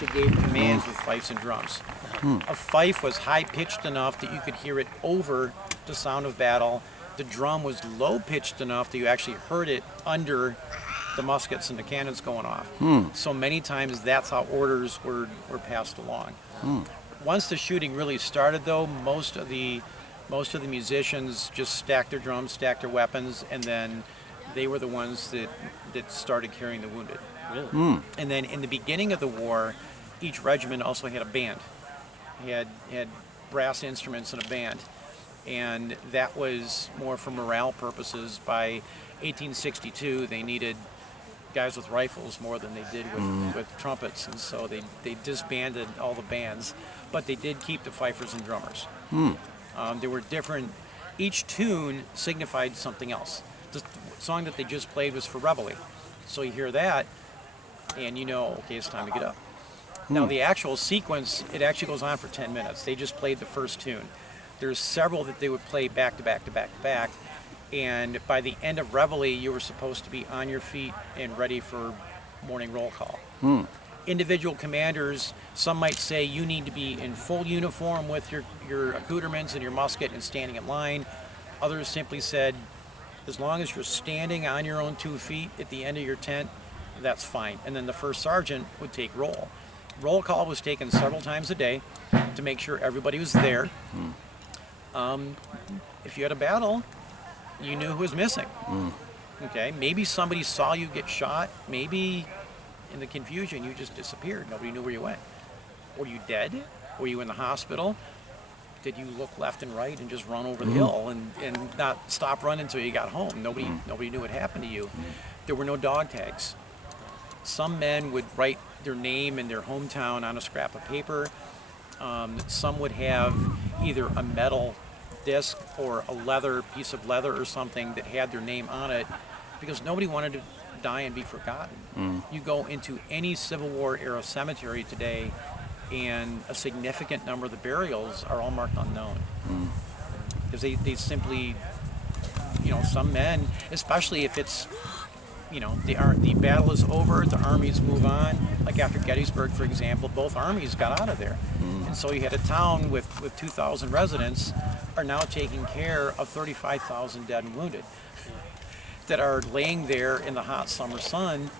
actually gave commands with fifes and drums. A fife was high-pitched enough that you could hear it over the sound of battle. The drum was low-pitched enough that you actually heard it under the muskets and the cannons going off. So many times that's how orders were passed along. Once the shooting really started, though, most of the musicians just stacked their drums, stacked their weapons, and then they were the ones that started carrying the wounded. Really? And then in the beginning of the war, each regiment also had a band. Had brass instruments and a band. And that was more for morale purposes. By 1862, they needed guys with rifles more than they did with trumpets, and so they disbanded all the bands, but they did keep the fifers and drummers. There were different, each tune signified something else. The song that they just played was for reveille, so you hear that and you know, okay, it's time to get up. Now the actual sequence, it actually goes on for 10 minutes. They just played the first tune. There's several that they would play back to back to back to back. And by the end of reveille, you were supposed to be on your feet and ready for morning roll call. Individual commanders, some might say you need to be in full uniform with your accoutrements and your musket and standing in line. Others simply said, as long as you're standing on your own 2 feet at the end of your tent, that's fine. And then the first sergeant would take roll. Roll call was taken several times a day to make sure everybody was there. If you had a battle, you knew who was missing. Okay, maybe somebody saw you get shot. Maybe in the confusion you just disappeared. Nobody knew where you went. Were you dead? Were you in the hospital? Did you look left and right and just run over the hill and not stop running until you got home? Nobody knew what happened to you. There were no dog tags. Some men would write their name and their hometown on a scrap of paper. Some would have either a metal disc or a piece of leather or something that had their name on it, because nobody wanted to die and be forgotten. You go into any Civil War era cemetery today and a significant number of the burials are all marked unknown. Because they simply, some men, especially if it's, the battle is over, the armies move on. Like after Gettysburg, for example, both armies got out of there. And so you had a town with 2,000 residents are now taking care of 35,000 dead and wounded that are laying there in the hot summer sun,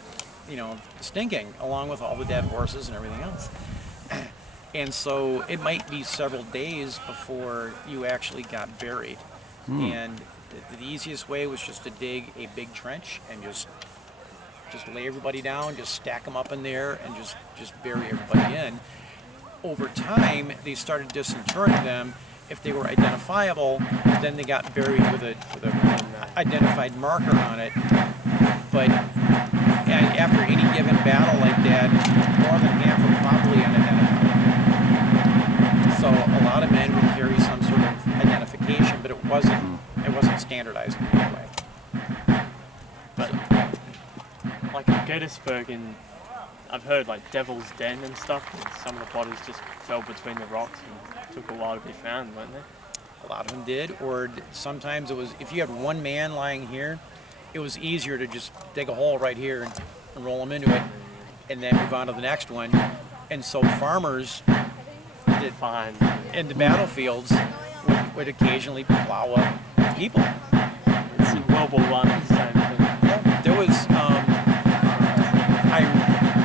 stinking, along with all the dead horses and everything else. And so it might be several days before you actually got buried. And the easiest way was just to dig a big trench and just lay everybody down, just stack them up in there, and just bury everybody in. Over time, they started disinterring them. If they were identifiable, then they got buried with a identified marker on it. But after any given battle like that, more than half were probably unidentified. So a lot of men would carry some sort of identification, but it wasn't standardized in any way. But like in Gettysburg, I've heard like Devil's Den and stuff, and some of the bodies just fell between the rocks and took a while to be found, weren't they? A lot of them did, or sometimes it was, if you had one man lying here, it was easier to just dig a hole right here and roll them into it and then move on to the next one. And so farmers did fine in the battlefields would occasionally plow up people. It's in World War I, the same thing. Yeah, there was,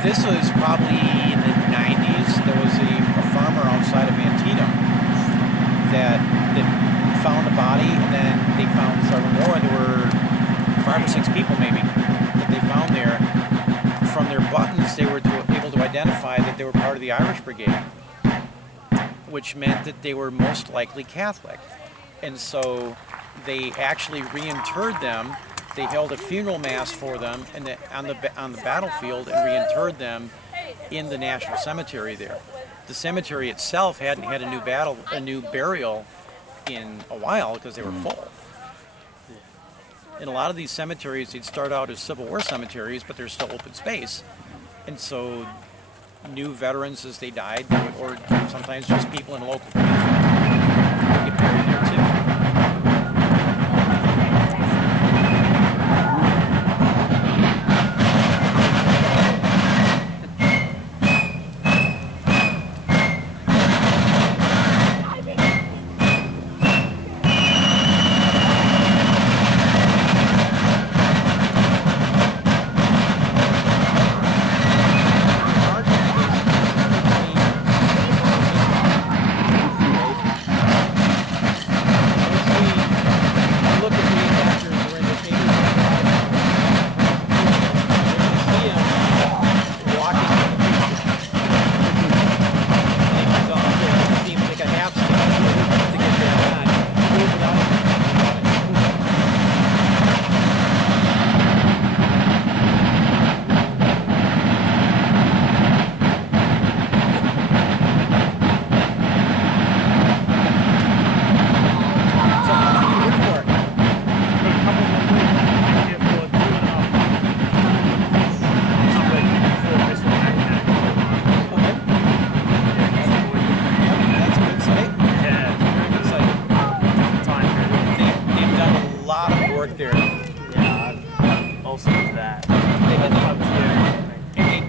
this was probably in the 90s, there was a farmer outside of Antietam that found a body, and then they found several more. There were 5 or 6 people maybe that they found there. From their buttons, they were able to identify that they were part of the Irish Brigade, which meant that they were most likely Catholic. And so they actually reinterred them. They held a funeral mass for them on the battlefield and reinterred them in the National Cemetery there. The cemetery itself hadn't had a new burial in a while because they were full. In a lot of these cemeteries, they'd start out as Civil War cemeteries, but there's still open space. And so new veterans as they died, or sometimes just people in a local community, would get buried there too.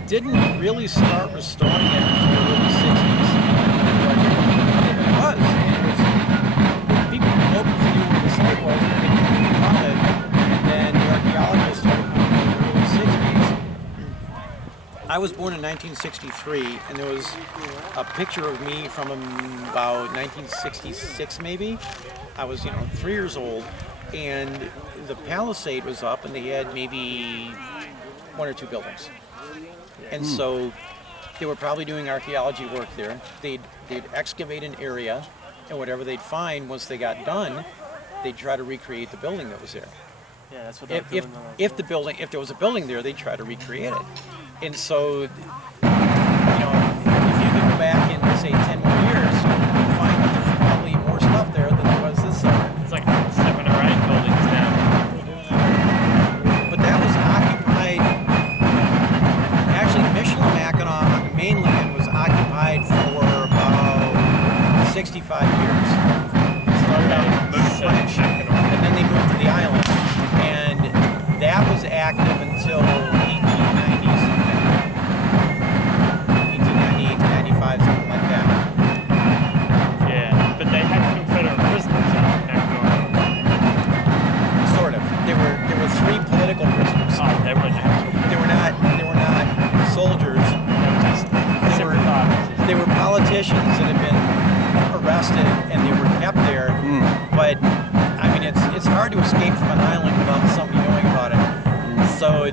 didn't really start restoring it until the early 60s. It was. People hoped to do what the site was, but they didn't really want it. And then the archaeologists started coming in the early 60s. I was born in 1963, and there was a picture of me from about 1966, maybe. I was, 3 years old, and the Palisade was up, and they had maybe 1 or 2 buildings. And so they were probably doing archaeology work there. They'd excavate an area, and whatever they'd find once they got done, they'd try to recreate the building that was there. Yeah, that's what they're If doing. if there was a building there, they'd try to recreate it. And so, if you could go back in, say, 10 more years, you'd find that there's probably more stuff there than there was this summer. It's like 7 or 8 buildings now. But that was occupied. Actually, Michilimackinac on the mainland was occupied for about 65 years. It started out French, and then they moved to the island, and that was active until 1890s, 1890, 1895, something like that. Yeah, but they had Confederate prisoners out there. Sort of. There were 3 political prisoners. Oh, they weren't actual. They were not soldiers. They were just sympathizers. They were politicians that had been arrested and they were kept there. But I mean, it's hard to escape from an island without somebody knowing about it. So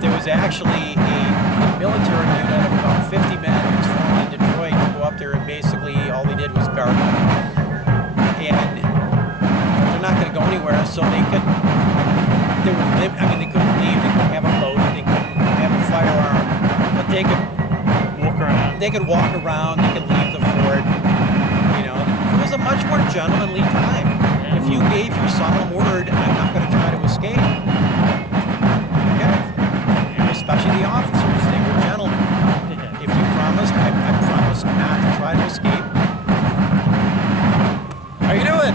there was actually a military unit of about 50 men that was formed in Detroit to go up there, and basically all they did was guard them. And they're not going to go anywhere, so they couldn't leave, they couldn't have a boat, they couldn't have a firearm, but they could Walk around. they could walk around, they could leave the fort. It was a much more gentlemanly time. If you gave your solemn word, I'm not going to try to escape. Okay? Especially the officers, they were gentlemen. If you promised, I promised not to try to escape. How you doing?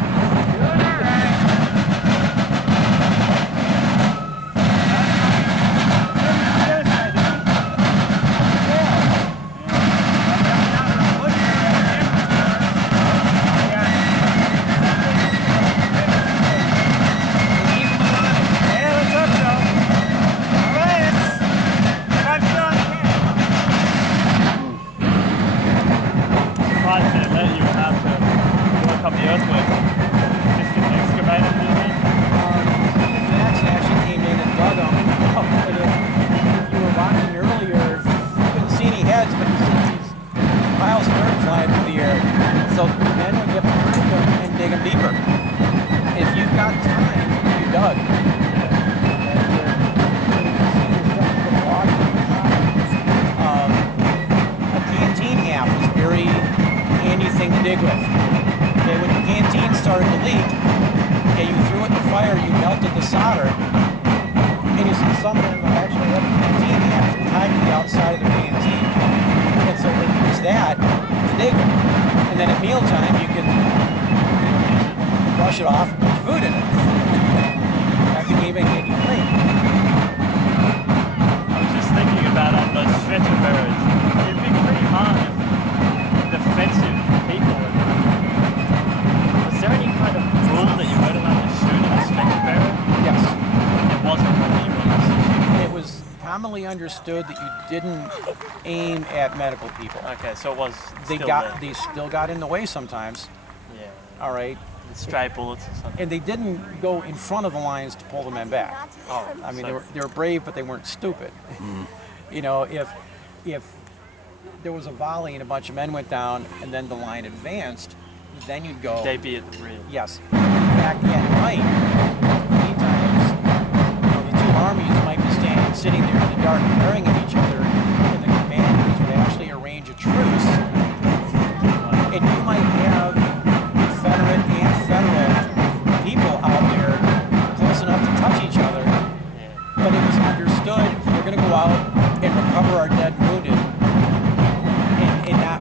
Jackson actually came in and dug them. And if you were watching earlier, you couldn't see any heads, but you see these piles of dirt flying through the air. So the men would get behind them and dig them deeper. If you've got time, you dug. A canteen half was a very handy thing to dig with. Okay, when the canteen started to leak, okay, you threw it in the fire, you melted the solder, and you see some of them actually have a canteen half tied to the outside of the canteen. And so they use that to dig with. And then at mealtime, you can brush it off and put your food in it. That can even make you clean. I was just thinking about on those stretcher bearers. It'd be pretty hard defensive people. Was there any kind of rule that you weren't allowed to shoot at a stretcher bearer? Yes. It wasn't when you were. It was commonly understood that you didn't aim at medical people. Okay, so it was They still they still got in the way sometimes. there. Yeah. All right. Stray bullets or something. And they didn't go in front of the lines to pull the men back. Oh, I mean, so- they were brave, but they weren't stupid. If there was a volley and a bunch of men went down, and then the line advanced, then you'd go. They'd be at the rear. Yes. In fact, at night, many times, the two armies might be sitting there in the dark, preparing